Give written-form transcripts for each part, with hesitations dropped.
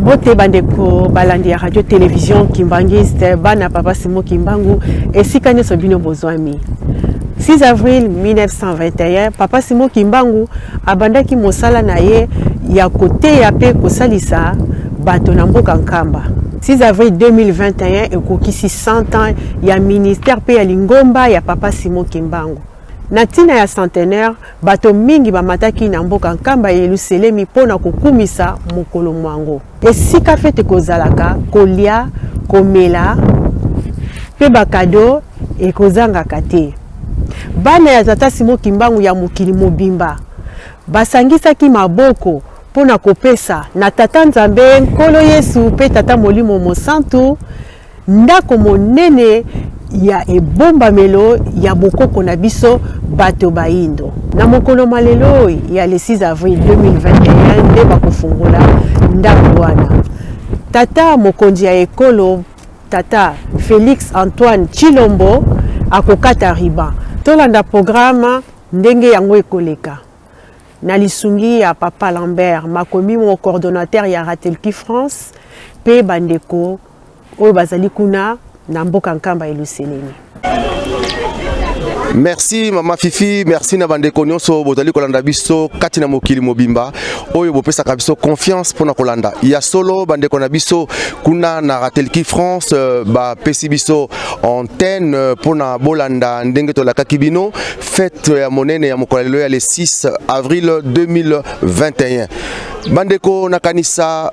Mbote bandeko balandi ya radio télévision Kimbangiste bana papa Simon Kimbangu esika nyoso bino bozwami. 6 avril 1921 papa Simon Kimbangu abandaki mosala na ye ya kote ya pe kosalisa bato na mboka Nkamba. 6 avril 2021 ekokisi 100 ans ya ministère pe ya lingomba ya papa Simon Kimbangu. Na tina ya centenaire, bato mingi bamataki na mboka Nkamba Yelusalemi pona kukumisa mokolo mwango. Esika fete kozalaka, kolia, komela, pe bakado ekozanga kate. Bana ya tata Simon Kimbangu ya mokili mobimba basangisaki maboko pona kopesa na tata Nzambe Nkolo Yesu pe tata Molimo Mosantu ndako monene ya ebomba melo ya bokoko na biso bato baindo. Na mokolo malelo ya le 6 avril 2021 nde bakofungula ndako wana. Tata mokonzi ya ekolo tata Félix Antoine Chilombo akokata riba. Tolanda programa ndenge yango ekoleka. Na lisungi ya papa Lambert makomi mo coordonnateur ya Ratelki France pe bandeko oyo bazali kuna na mboka Nkamba Yelusalemi. Merci Mama Fifi, merci na bandeko nyonso bozali kolanda biso kati na mokili mobimba oyo bopesa biso confiance pona kolanda. Ya solo bandeko na biso kuna na Ratelki France ba pesi biso antenne pona bolanda ndenge tolaka kibino fête ya monene ya mokolelo ya le 6 avril 2021. Bandeko na kanisa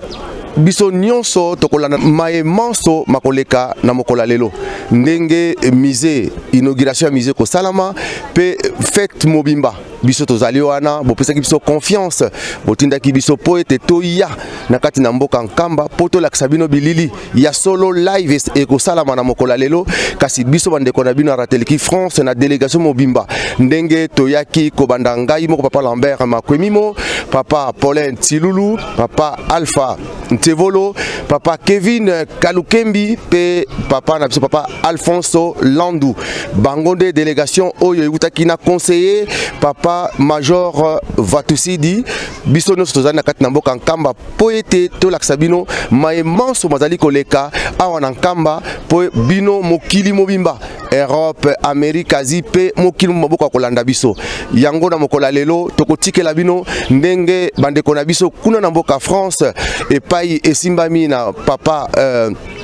biso nyonso tokolanda maye manso makoleka na mokola lelo ndenge mise inauguration ya mise ko salama pe fête mobimba biso tozali wana bopesaki biso confiance botindaki biso po ete toya na kati na mboka Nkamba po tolakisa bino bilili ya solo live eko salama na mokola lelo kasi biso bandeko na bino Ratelki France na délégation mobimba ndenge toyaki kobanda ngai moko papa Lambert Makwemimo, papa Paulin Tilulu, papa Alpha Ntevolo, papa Kevin Kalukembi pe papa na biso papa Alfonso Landu bangonde délégation oyo eutaki na conseiller papa Major Vatusidi biso nyonso tozali na kati na mboka Nkamba po ete tolakisa bino maye manso mazali koleka awa na Nkamba po bino mokili mobimba Europe, Amérique, Asie pe mokili maboko kolanda biso yango na mokola lelo tokotikela bino ndenge bandeko na biso kuna na mboka France epai esimbami na papa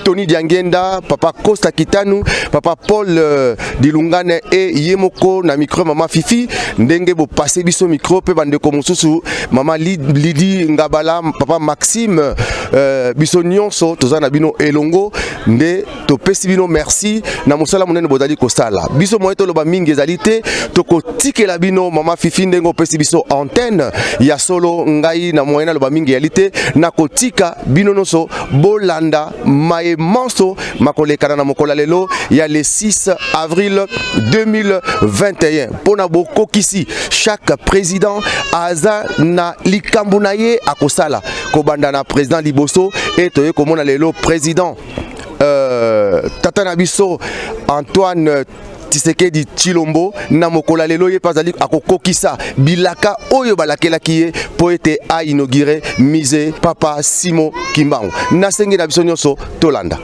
Tony Diangenda, papa Costa Kitanu, papa Paul Dilungane et Yemoko na micro Mama Fifi ndenge bo passer biso micro pe bandeko mosusu Mama Lidi Ngabala, papa Maxime biso nyonso tozana bino elongo nde to pesi bino merci na mosala monene bozali kosala biso moyeto loba mingi ezali te tokotikela bino Mama Fifi ndenge pesi biso antenne ya solo ngai na moyena loba mingi yalite na kotika bino noso bolanda maye manso makolekana na mokola lelo ya le 6 avril 2021 pona bokokisi chaque président aza na likambo na ye akosala kobanda na président liboso et toye komona lelo président tata na biso Antoine Tshisekedi Chilombo na mokola lelo ye pazali akokokisa bilaka oyo balakelaki ye po ete a inauguré mise papa Simon Kimbangu na sengi na biso nyonso tolanda.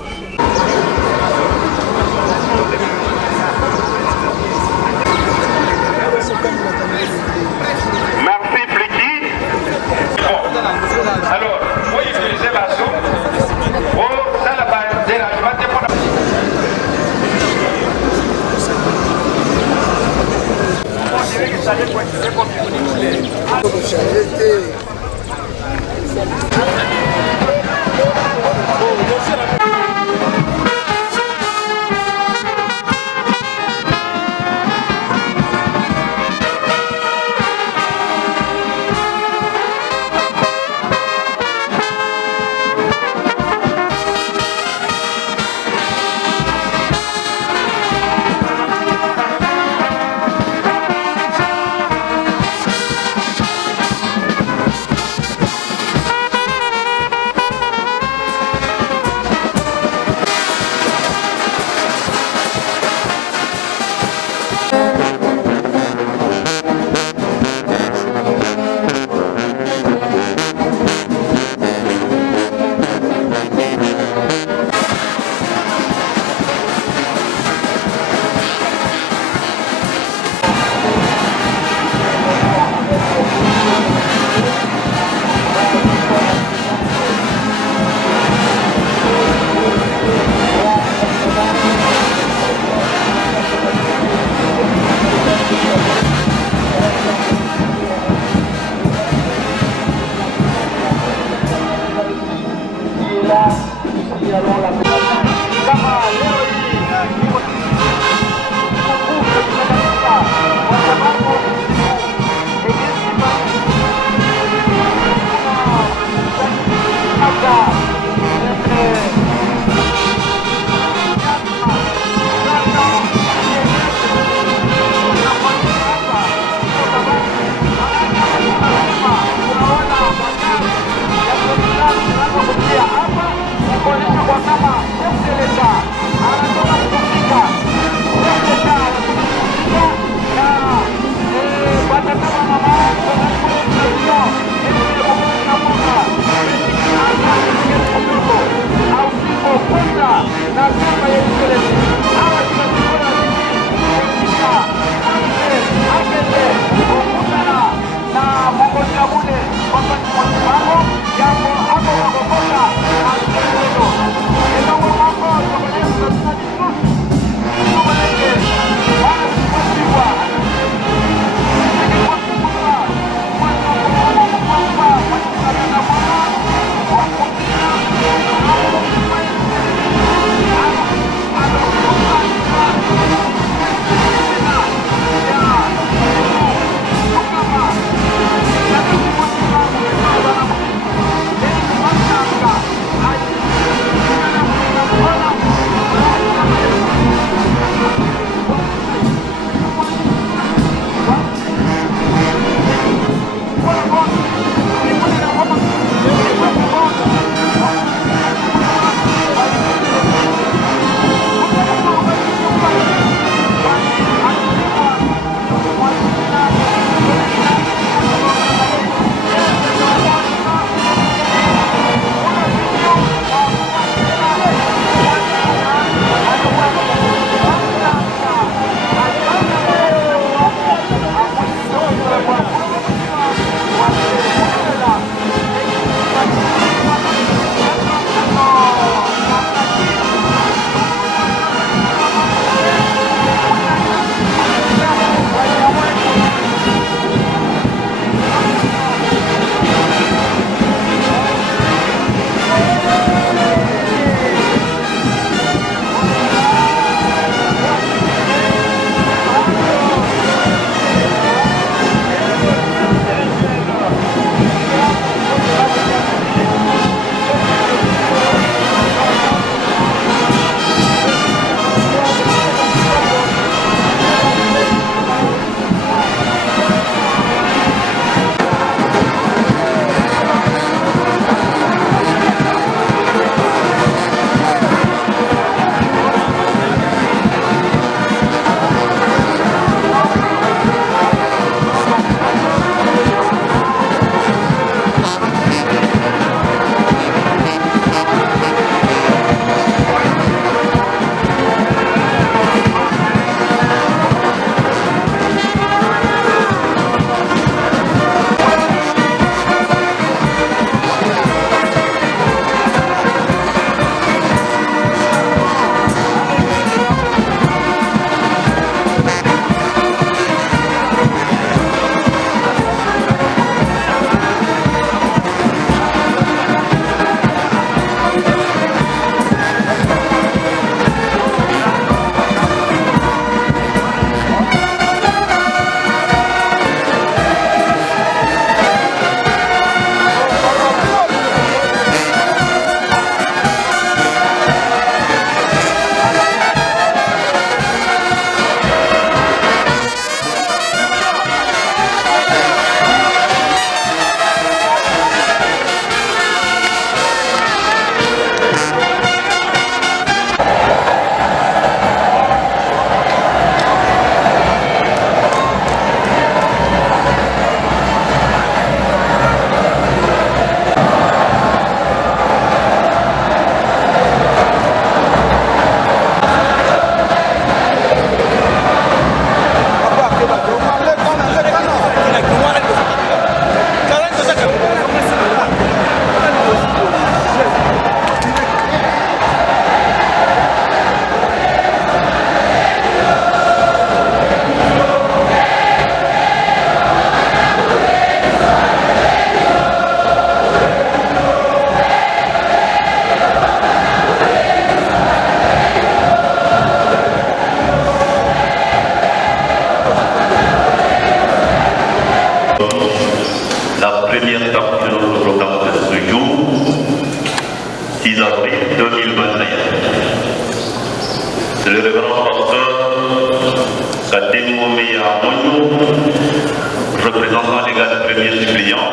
représentant légal premier suppléant,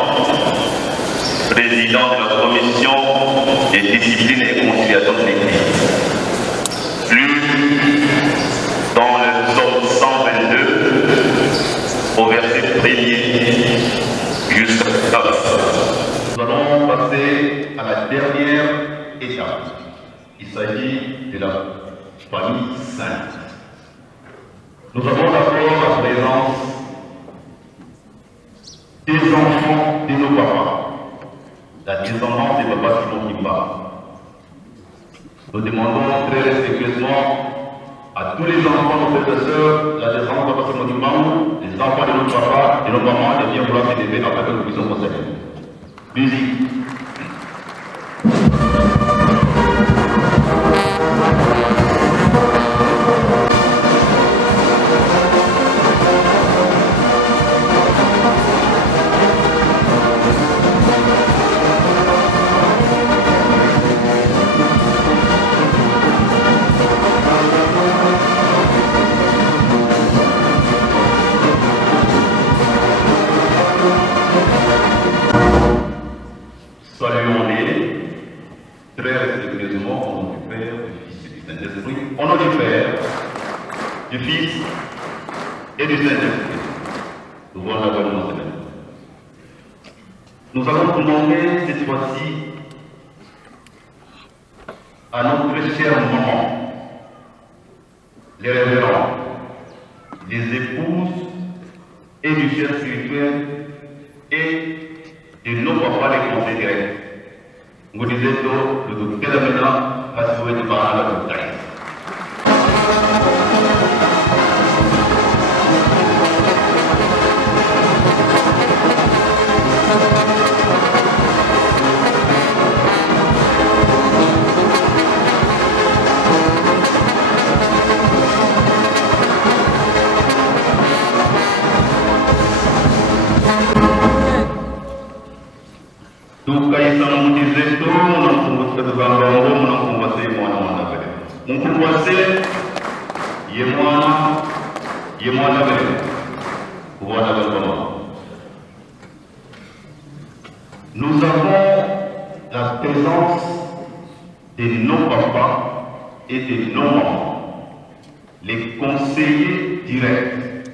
président de la commission des disciplines et conciliation de l'Église. Plus dans le psaume 122, au verset 1er jusqu'à 9. Nous allons passer à la dernière étape. Il s'agit de la famille sainte. Nous avons d'abord la présence des enfants de nos papas, la descendance des papas Simon Kimba. Nous demandons très respectueusement à tous les enfants, nos frères et sœurs, la descendance de papa Simon Kimba, les enfants de nos papas et nos mamans, de bien vouloir s'élever afin que nous puissions conserver. Musique. Saluons-les très respectueusement au nom du Père, du Fils et du Saint-Esprit. Au nom du Père, du Fils et du Saint-Esprit. Nous voyons la bonne semaine. Nous allons demander cette fois-ci à notre chère maman, les révérends, les épouses et du chef spirituel et de nos papas les conseils directs. Nous disons que nous devons maintenant assurer de parler à la bataille. Nous avons la présence de nos papas et de nos mamans, les conseillers directs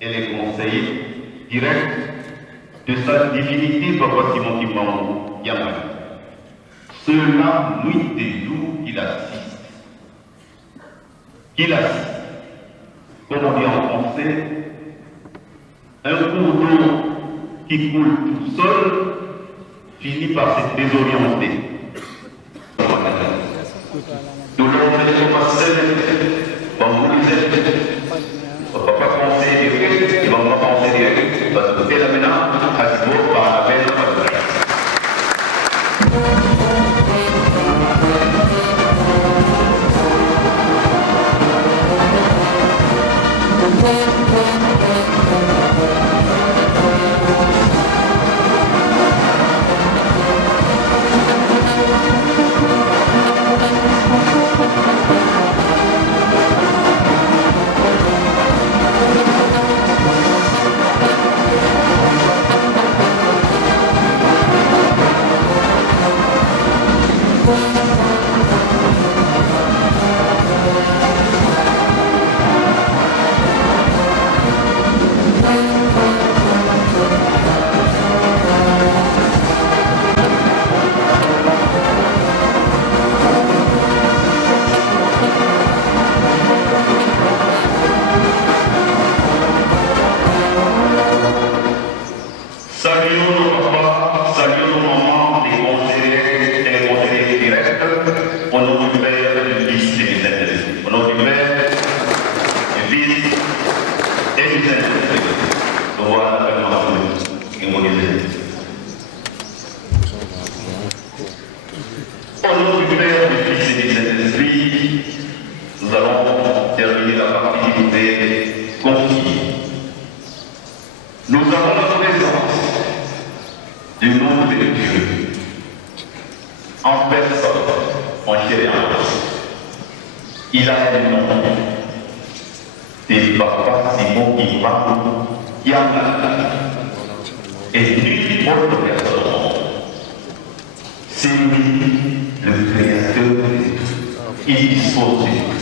et les conseillers directs de sa divinité Papa Simon Kimbangu Yamai. Cela nuit des jours qu'il assiste, comme on dit en français, un cours d'eau qui coule tout seul finit par se désorienter. Nous l'avons fait commencer, papa conseil direct, il va pas penser direct, parce que c'est la menace, à ce mot, par la peine, c'est Papa Simon Kimbangu Yanga. Et nulle autre personne. C'est lui le créateur de tout. Il dispose de tout.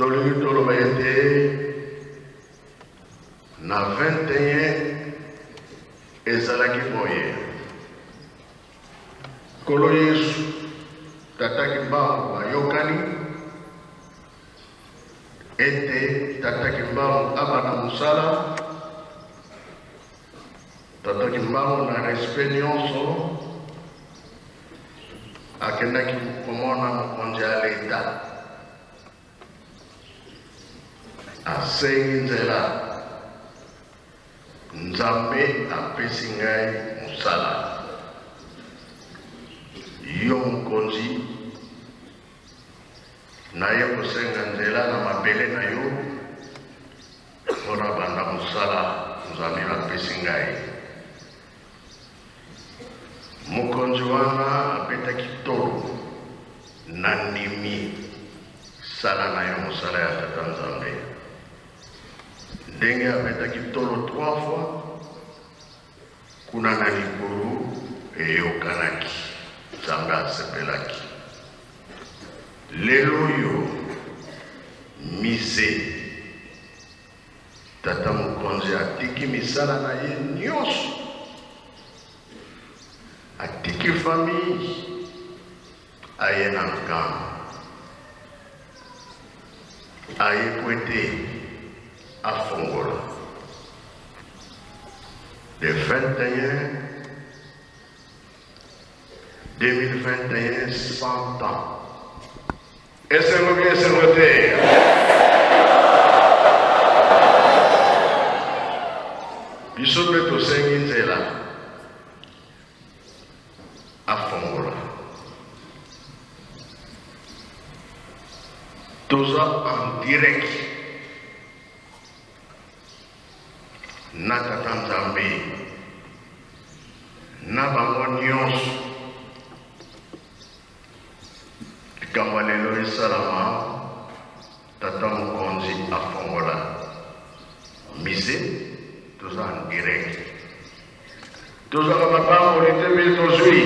Tolu bayete 21 ezalaki boye kolo Yesu tataki mbangu bayokani ete tataki mbangu abana mosala tataki mbangu na respect nyonso akendaki komona mokonzi ya leta asengi nzela Nzambe apesi ngai mosala yo mokonzi naye kosenga nzela na mabele na yo mpona banda mosala Nzambe apesi ngai mokonzi wana apetaki tolo na ndimi sala na yo mosala ya tata Nzambe ndenge apetaki tolo 3 fois kuna na likolo eyokanaki Nzambe asepelaki lelo yo mise tata mokonzi atiki misala na ye nyonso atiki famille aye na ngambo aye kwete afongola de 2021 100 ans esengo bien esengo te biso mpe tosengi nzela afongola toza en direct na tata Nzambe na bango nyonso likambo lelo esalama tata mokonzi afongola mise toza en direct tozala mabango litemi tozwi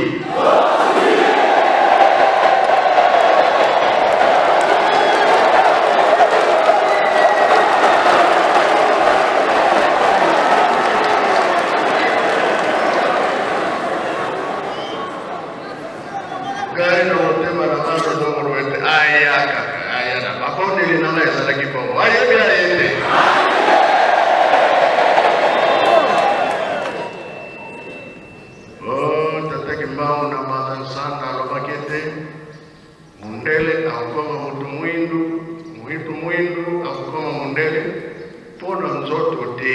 mundele akukoma mutu mwindu akukoma mundele pona nzoto te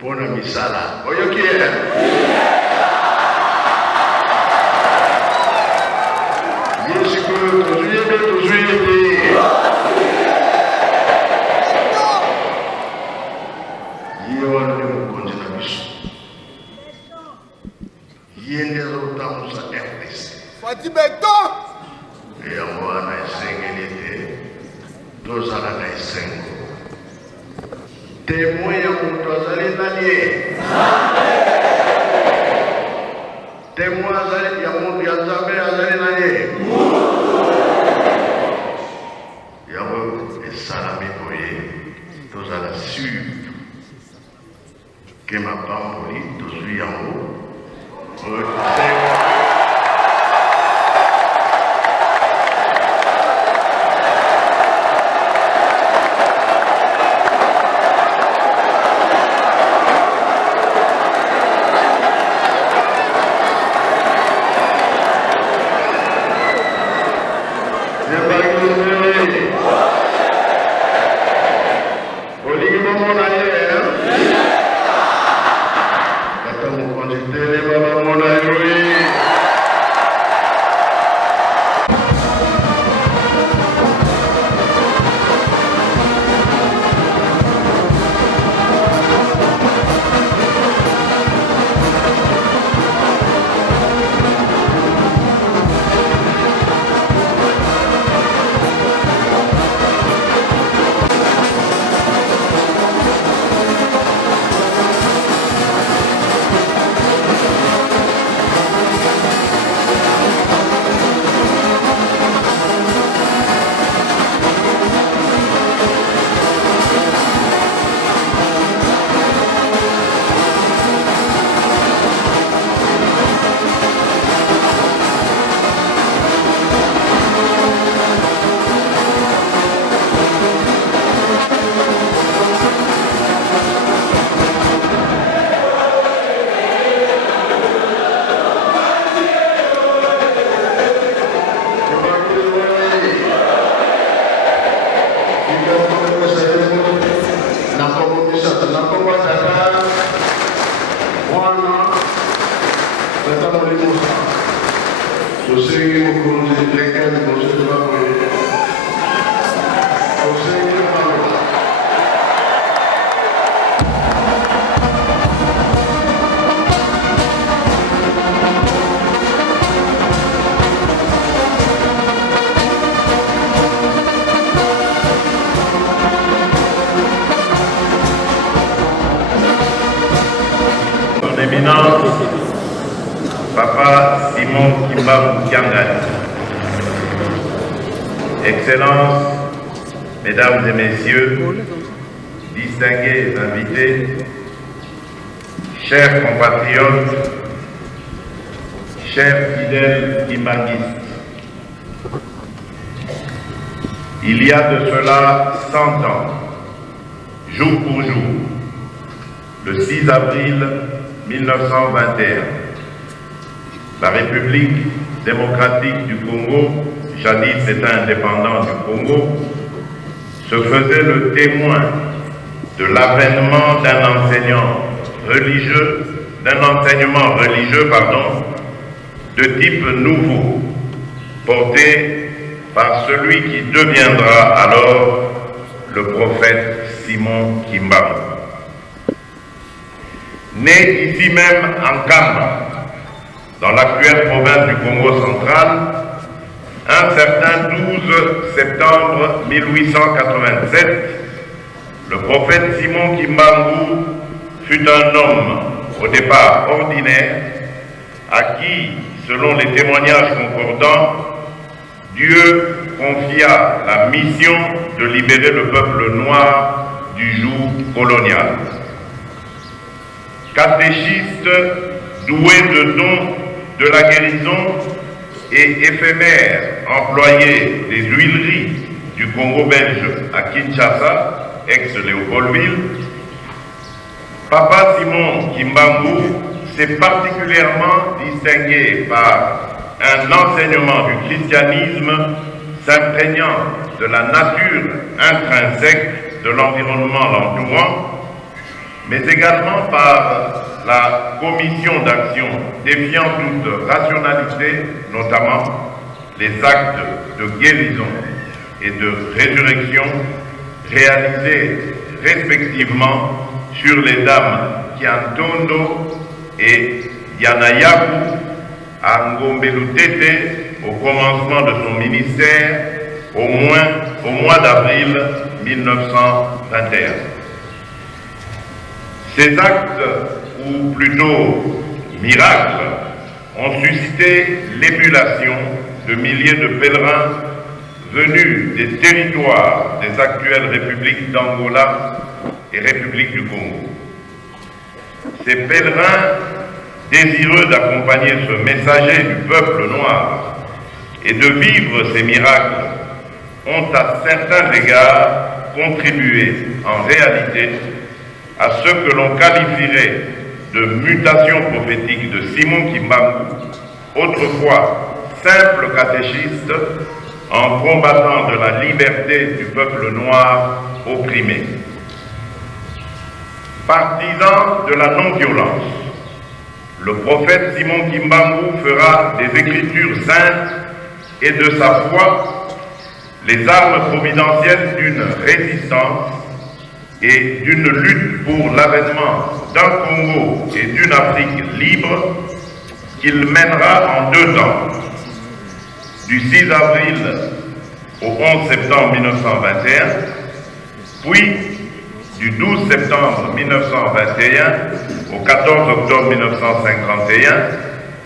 pona misala oyokie Yesu tuzuyete yewana ne mukonzi na biso yende azotambusa RDC Fati Beton yango wana esengeli te tozala na esengo témoin ya moto azali nani ye témoin azali ya moto ya Nzambe azali nani ye yango esalami boye tozala sur ke mapamboli tozwi yango Tata mokonzi tele baba mona yoye Tosenge mokonzi lekani bozali bakoye. Tosenge baloba. Son Éminence, Papa Simon Kimbangu Kiangani, Excellences, Mesdames et Messieurs, distingués invités, chers compatriotes, chers fidèles kimbanguistes, il y a de cela 100 ans, jour pour jour, le 6 avril 1921, la République démocratique du Congo, jadis État indépendant du Congo, se faisait le témoin de l'avènement d'un enseignement religieux, de type nouveau, porté par celui qui deviendra alors le prophète Simon Kimbangu. Né ici même en Kamba, dans l'actuelle province du Congo central, un certain 12 septembre 1887, le prophète Simon Kimbangu fut un homme au départ ordinaire à qui, selon les témoignages concordants, Dieu confia la mission de libérer le peuple noir du joug colonial. Catéchiste doué de dons de la guérison et éphémère employé des huileries du Congo belge à Kinshasa, ex-Léopoldville, Papa Simon Kimbangu s'est particulièrement distingué par un enseignement du christianisme s'imprégnant de la nature intrinsèque de l'environnement l'entourant, mais également par la commission d'action défiant toute rationalité, notamment les actes de guérison et de résurrection réalisés respectivement sur les dames Kiantondo et Yanayaku à Ngombelutete au commencement de son ministère au mois d'avril 1921. Ces actes, ou plutôt miracles, ont suscité l'émulation de milliers de pèlerins venus des territoires des actuelles républiques d'Angola et République du Congo. Ces pèlerins, désireux d'accompagner ce messager du peuple noir et de vivre ces miracles, ont à certains égards contribué en réalité à ce que l'on qualifierait de mutation prophétique de Simon Kimbangu, autrefois simple catéchiste, en combattant de la liberté du peuple noir opprimé. Partisan de la non-violence, le prophète Simon Kimbangu fera des Écritures saintes et de sa foi les armes providentielles d'une résistance et d'une lutte pour l'avènement d'un Congo et d'une Afrique libre qu'il mènera en 2 temps, du 6 avril au 11 septembre 1921, puis du 12 septembre 1921 au 14 octobre 1951,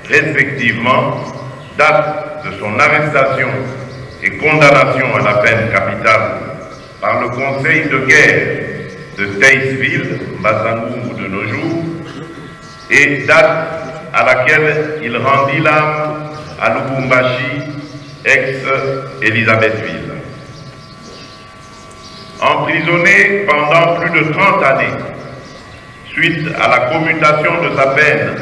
respectivement, date de son arrestation et condamnation à la peine capitale par le Conseil de guerre de Teisville, Mbazangoumou de nos jours, et date à laquelle il rendit l'âme à Lubumbashi, ex-Élisabethville. Emprisonné pendant plus de 30 années, suite à la commutation de sa peine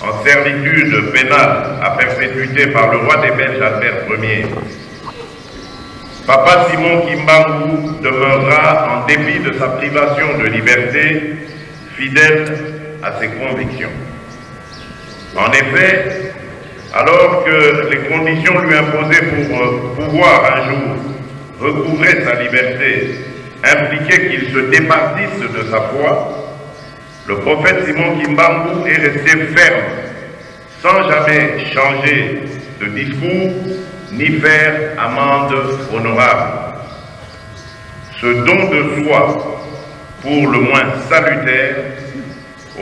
en servitude pénale à perpétuité par le roi des Belges Albert Ier, Papa Simon Kimbangu demeurera, en dépit de sa privation de liberté, fidèle à ses convictions. En effet, alors que les conditions lui imposaient pour pouvoir un jour recouvrer sa liberté impliquaient qu'il se départisse de sa foi, le prophète Simon Kimbangu est resté ferme, sans jamais changer de discours ni faire amende honorable. Ce don de soi, pour le moins salutaire,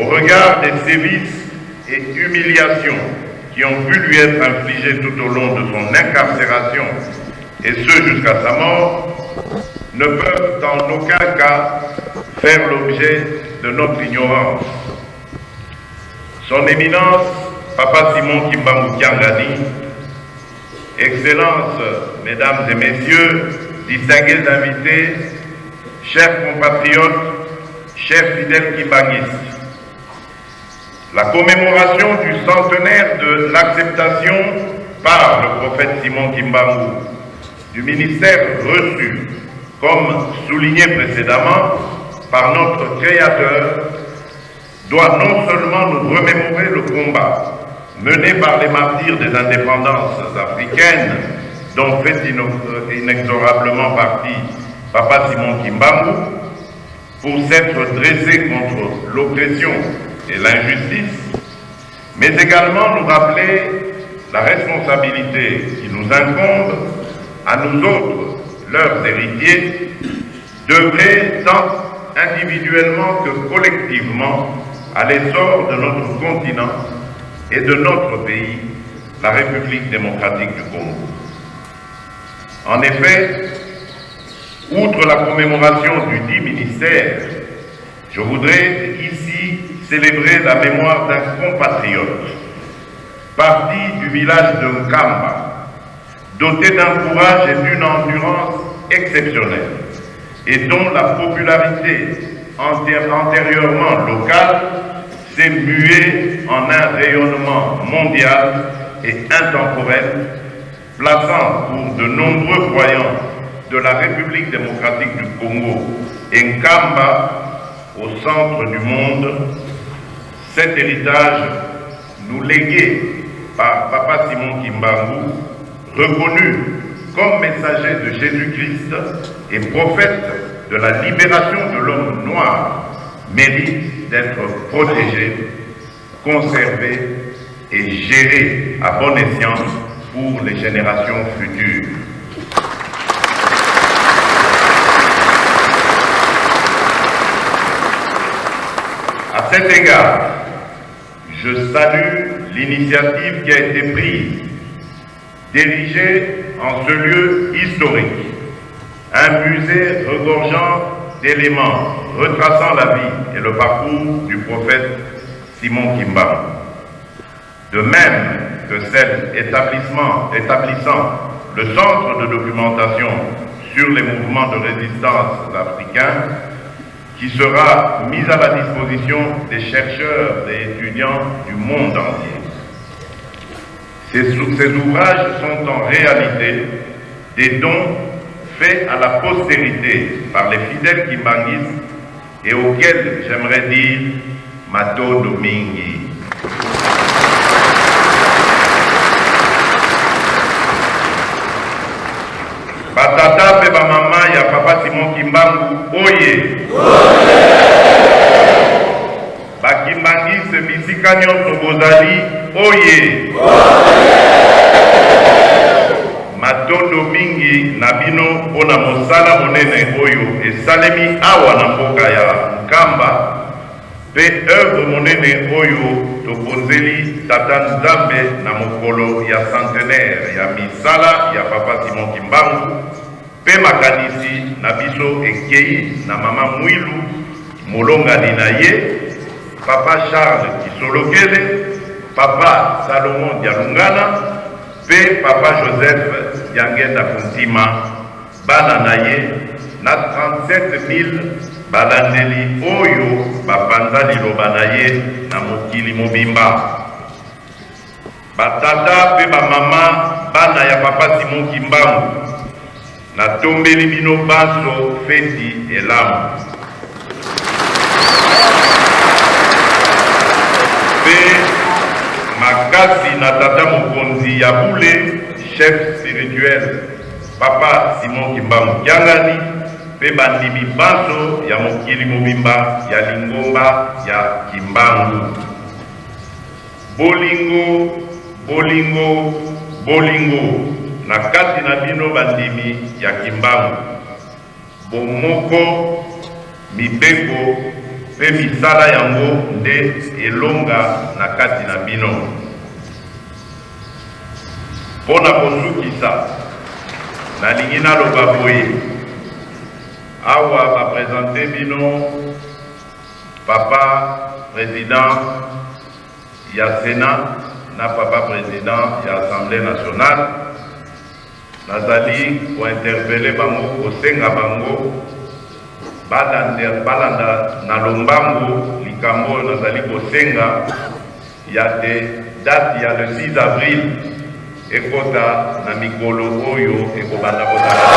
au regard des sévices et humiliations qui ont pu lui être infligés tout au long de son incarcération, et ce jusqu'à sa mort, ne peuvent en aucun cas faire l'objet de notre ignorance. Son Éminence, Papa Simon Kimbangu Kiangani, Excellences, Mesdames et Messieurs, distingués invités, chers compatriotes, chers fidèles kimbanguistes, la commémoration du centenaire de l'acceptation par le prophète Simon Kimbangu du ministère reçu, comme souligné précédemment par notre Créateur, doit non seulement nous remémorer le combat mené par les martyrs des indépendances africaines, dont fait inexorablement partie Papa Simon Kimbangu, pour s'être dressé contre l'oppression et l'injustice, mais également nous rappeler la responsabilité qui nous incombe à nous autres, leurs héritiers, d'œuvrer tant individuellement que collectivement à l'essor de notre continent et de notre pays, la République démocratique du Congo. En effet, outre la commémoration du dit ministère, je voudrais ici célébrer la mémoire d'un compatriote, parti du village de Nkamba, doté d'un courage et d'une endurance exceptionnelle, et dont la popularité antérieurement locale s'est muée en un rayonnement mondial et intemporel, plaçant pour de nombreux croyants de la République démocratique du Congo et Nkamba au centre du monde, cet héritage nous légué par Papa Simon Kimbangu, reconnu comme messager de Jésus-Christ et prophète de la libération de l'homme noir, mérite d'être protégé, conservé et géré à bon escient pour les générations futures. À cet égard, je salue l'initiative qui a été prise d'ériger en ce lieu historique un musée regorgeant d'éléments retraçant la vie et le parcours du prophète Simon Kimbangu. De même que celle établissant le centre de documentation sur les mouvements de résistance africains, qui sera mis à la disposition des chercheurs et étudiants du monde entier. Ces ouvrages sont en réalité des dons faits à la postérité par les fidèles kimbanguistes et auxquels j'aimerais dire Mato Domingi. Batata pe ba mama ya Papa Simon Kimbangu oye. Bakimbangise bisika nyonso bozali oye. Matondo mingi na bino mpona mosala monene oyo esalemi awa na mboka ya Nkamba, pe œuvre monene oyo tokonzeli Tata Nzambe na mokolo ya centenaire ya misala ya Papa Simon Kimbangu, pe makanisi na biso ekei na Mama Mwilu molongani na ye, Papa Charles Kisolokele, Papa Salomon Dialungana, pe Papa Joseph Yangenda Kuntima, bana na ye na 37 000 balandeli oyo bapanza liloba na ye na mokili mobimba. Batata pe bamama bana ya Papa Simon Kimbangu, na tombeli bino baso feti elamu. Pe kasi na tata mokonzi ya bule chef spirituel Papa Simon Kimbangu Kiangani pe bandimi banso ya mokili mobimba ya lingomba ya Kimbangu. Bolingo, bolingo, bolingo na kati na bino bandimi ya Kimbangu. Bomoko, mibeko pe misala yango nde elonga na kati na bino. Pona kosukisa nalingi naloba boye awa baprésente bino papa président ya Sénat na papa président ya Assemblée nationale. Nazali kointerpele bango kosenga bango balanda na lombango likambo nazali kosenga ya de date ya le 6 avril ekota na mikolo oyo ekobanda kozala.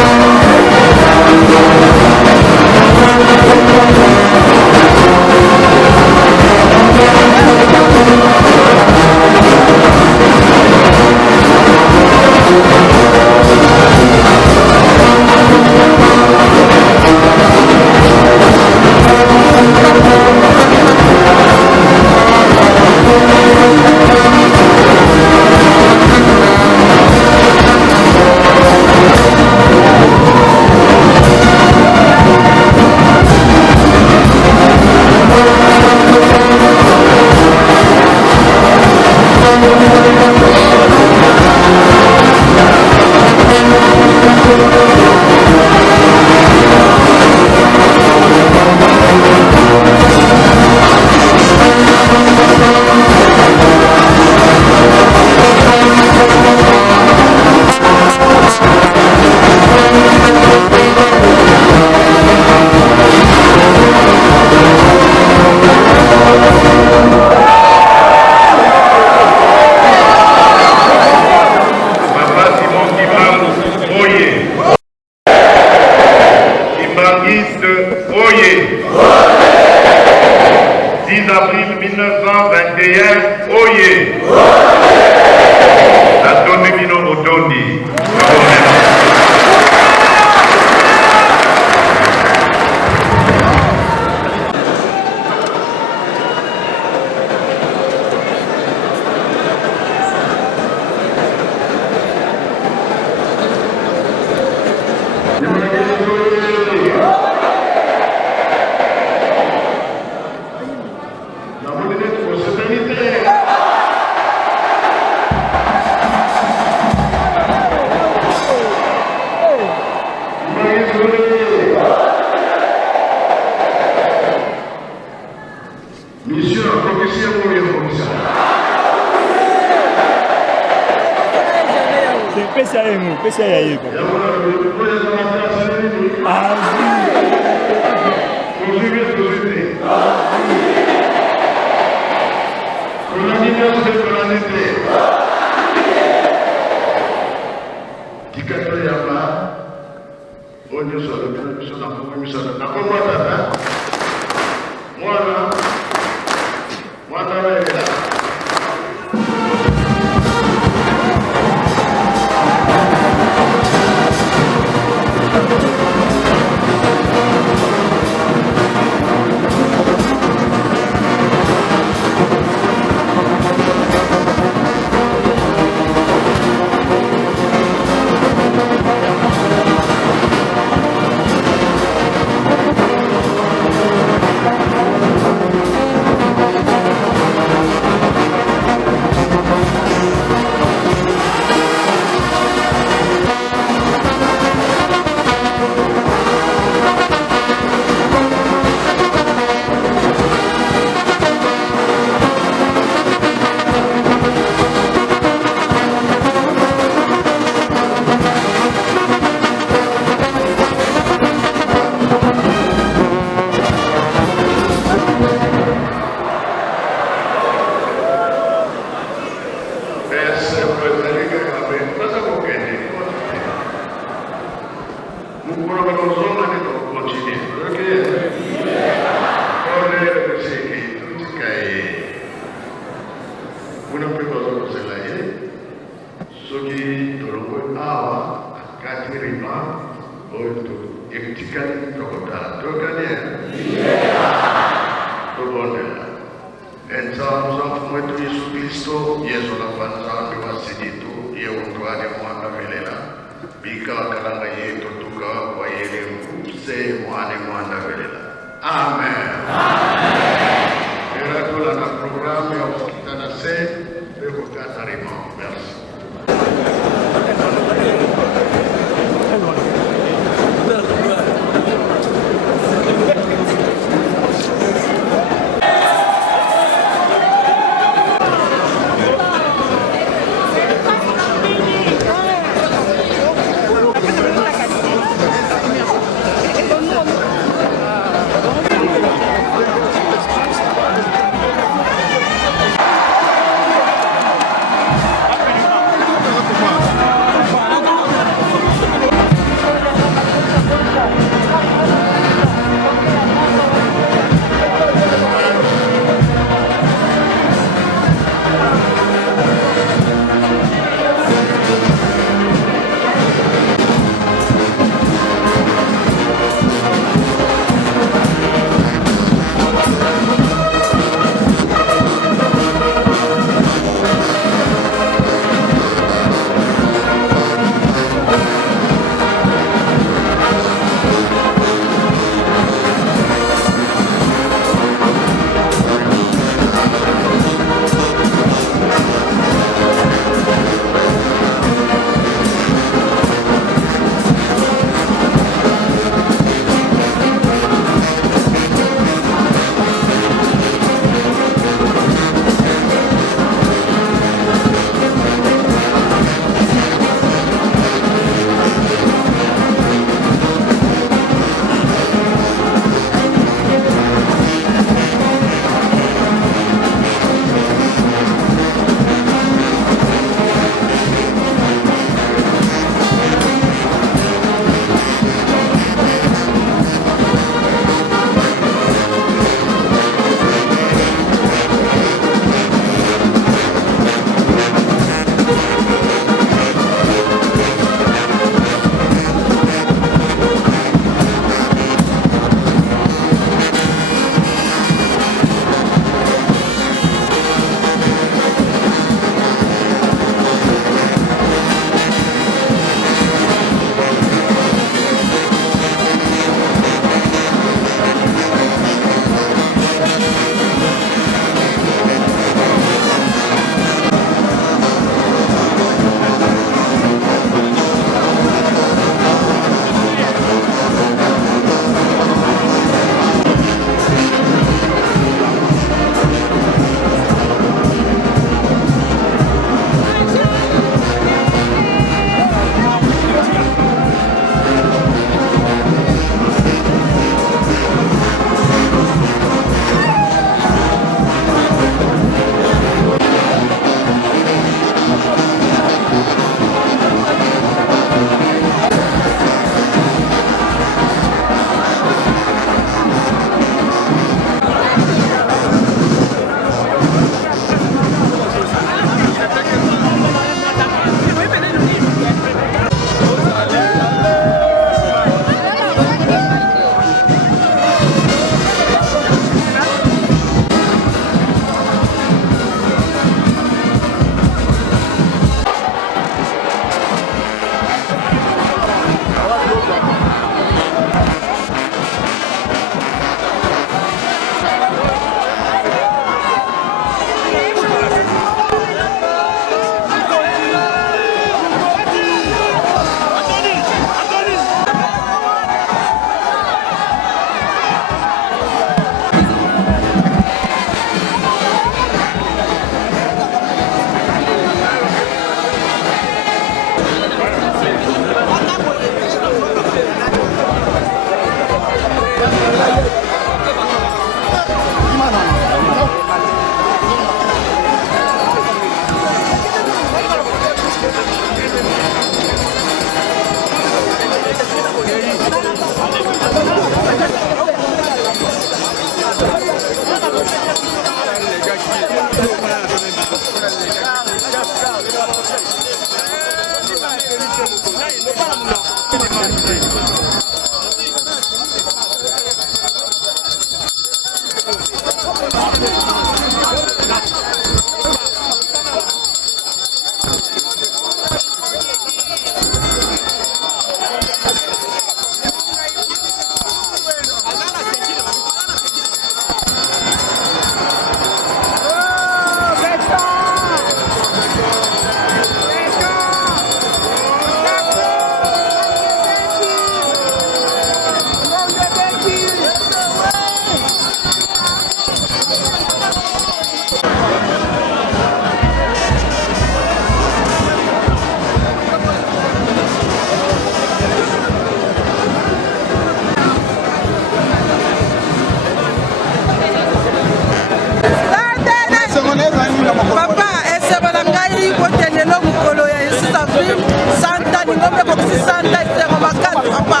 nzambe kokisisanda esengo makasi papa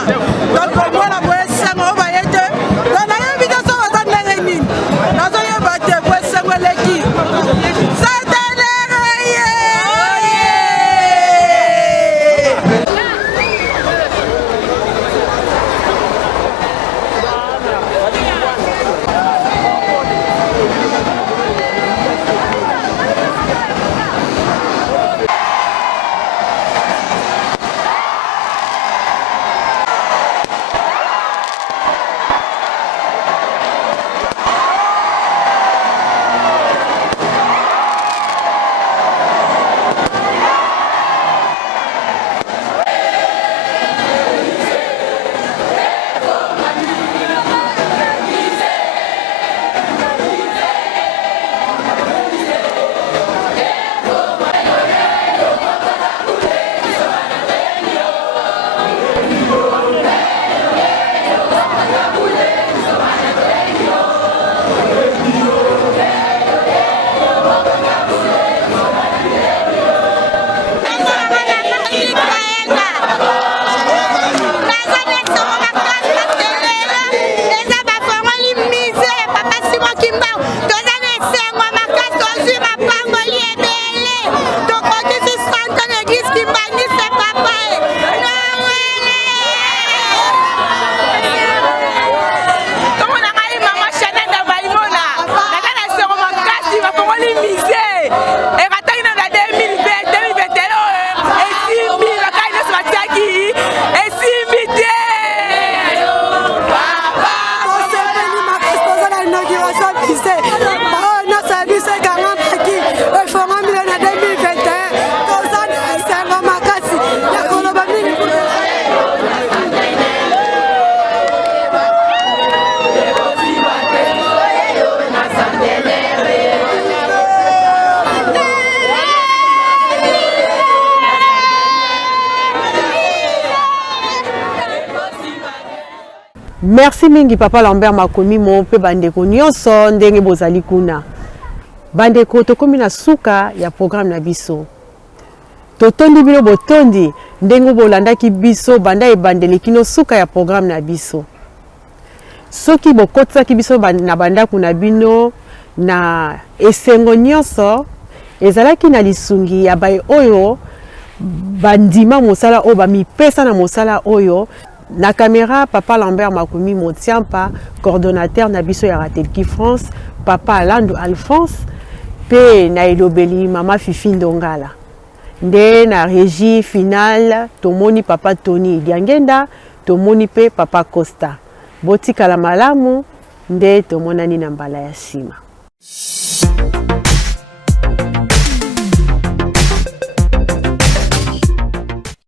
donc omwana boye esengo oyo bayete nayebi te so baza ndenge nini nazoyeba te po esengo eleki Merci mingi papa Lambert makomi mo pe bandeko nyonso ndenge bozali kuna. Bandeko tokomi na suka ya programme na biso. Totondi bino botondi ndenge bolandaki biso banda ebandeli kino suka ya programme na biso. Soki bokotsaki biso na bandako na bino na esengo nyonso ezalaki na lisungi ya bai oyo bandima mosala oyo bamipesa na mosala oyo. Na caméra, papa Lambert makomi Motiampa, coordonnateur na biso ya Ratelki France, papa Alandu Alphonse, pe na elobeli mama Fifi Ndongala. Nde na régie finale, tomoni papa Tony Diangenda, tomoni pe papa Costa. Botika la malamu, nde tomonani na mbala ya sima.